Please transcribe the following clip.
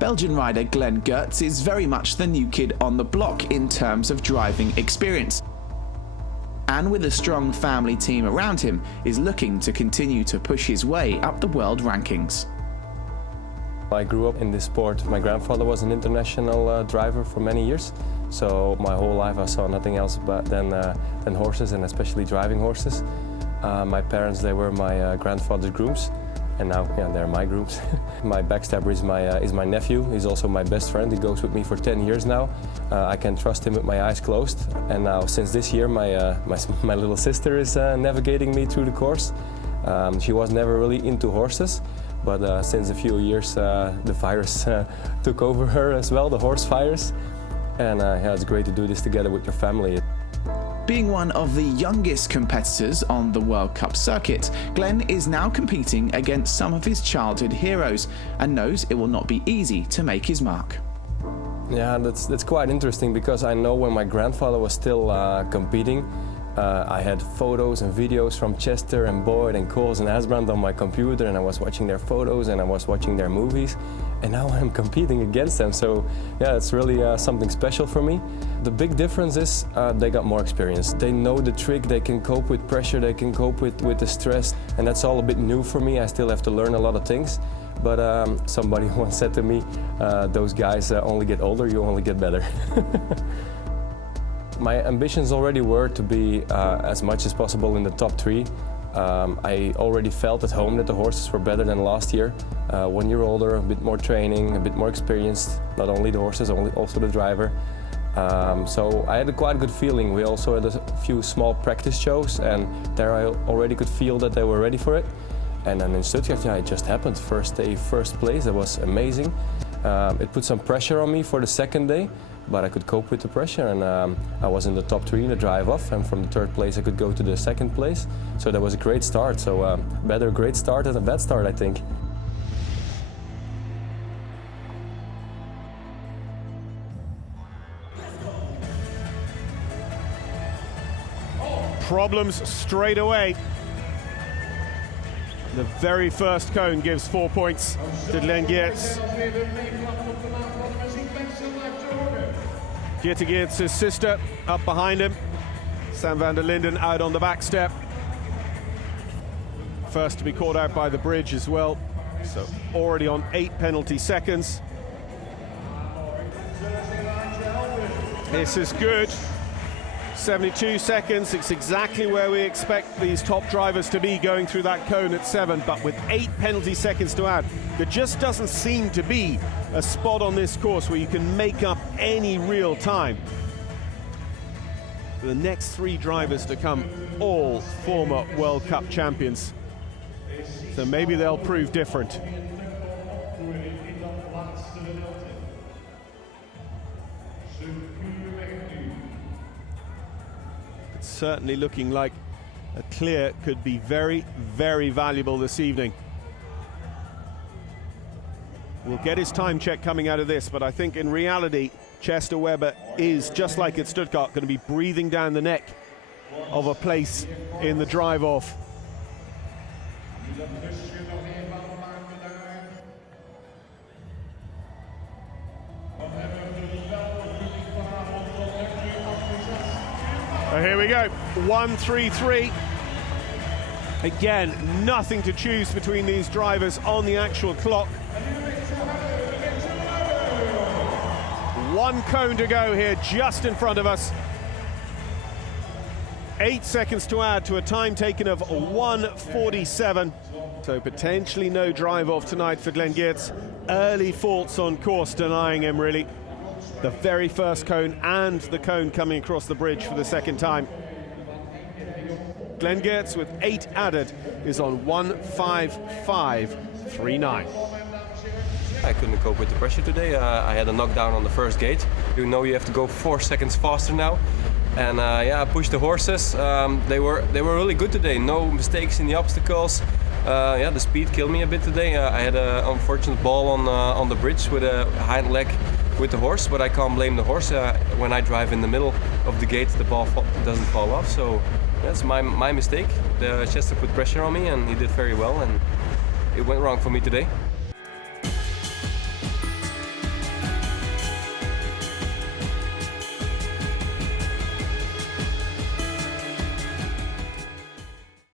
Belgian rider Glenn Geerts is very much the new kid on the block in terms of driving experience, and with a strong family team around him, is looking to continue to push his way up the world rankings. I grew up in this sport. My grandfather was an international driver for many years, so my whole life I saw nothing else than horses, and especially driving horses. My parents, they were my grandfather's grooms, and now they're my grooms. My backstabber is my nephew. He's also my best friend. He goes with me for 10 years now. I can trust him with my eyes closed. And now, since this year, my little sister is navigating me through the course. She was never really into horses, but since a few years the virus took over her as well, the horse virus. And it's great to do this together with your family. Being one of the youngest competitors on the World Cup circuit, Glenn is now competing against some of his childhood heroes and knows it will not be easy to make his mark. Yeah, that's quite interesting, because I know when my grandfather was still competing, I had photos and videos from Chester and Boyd and Coles and Asbrand on my computer, and I was watching their photos and I was watching their movies, and now I'm competing against them. So yeah, it's really something special for me. The big difference is they got more experience. They know the trick, they can cope with pressure, they can cope with the stress, and that's all a bit new for me. I still have to learn a lot of things. But somebody once said to me, those guys only get older, you only get better. My ambitions already were to be as much as possible in the top 3. I already felt at home that the horses were better than last year. 1 year older, a bit more training, a bit more experienced, not only the horses, also the driver. So I had a quite good feeling. We also had a few small practice shows, and there I already could feel that they were ready for it. And then in Stuttgart, it just happened. First day, first place, that was amazing. It put some pressure on me for the second day, but I could cope with the pressure, and I was in the top 3 in the drive-off, and from the 3rd place I could go to the 2nd place. So that was a great start. So better a great start than a bad start, I think. Problems straight away. The very first cone gives 4 points to Glenn Geerts. Geerts' sister up behind him. Sam van der Linden out on the back step. First to be caught out by the bridge as well. So already on 8 penalty seconds. This is good. 72 seconds, it's exactly where we expect these top drivers to be going through that cone at 7, but with 8 penalty seconds to add, there just doesn't seem to be a spot on this course where you can make up any real time. The next 3 drivers to come, all former World Cup champions, so maybe they'll prove different. Certainly looking like a clear could be very, very valuable this evening. We'll get his time check coming out of this, but I think in reality, Chester Webber is, just like at Stuttgart, going to be breathing down the neck of a place in the drive-off. Here we go, 1-3-3. Again, nothing to choose between these drivers on the actual clock. 1 cone to go here, just in front of us. 8 seconds to add to a time taken of 1:47. So potentially no drive-off tonight for Glenn Geerts. Early faults on course denying him, really. The very first cone and the cone coming across the bridge for the 2nd time. Glenn Geerts with 8 added is on 1:55.39. I couldn't cope with the pressure today. I had a knockdown on the first gate. You know you have to go 4 seconds faster now. And I pushed the horses. They were really good today. No mistakes in the obstacles. The speed killed me a bit today. I had an unfortunate ball on the bridge with a hind leg with the horse, but I can't blame the horse. When I drive in the middle of the gate, the ball doesn't fall off. So that's my mistake. The Chester put pressure on me, and he did very well, and it went wrong for me today.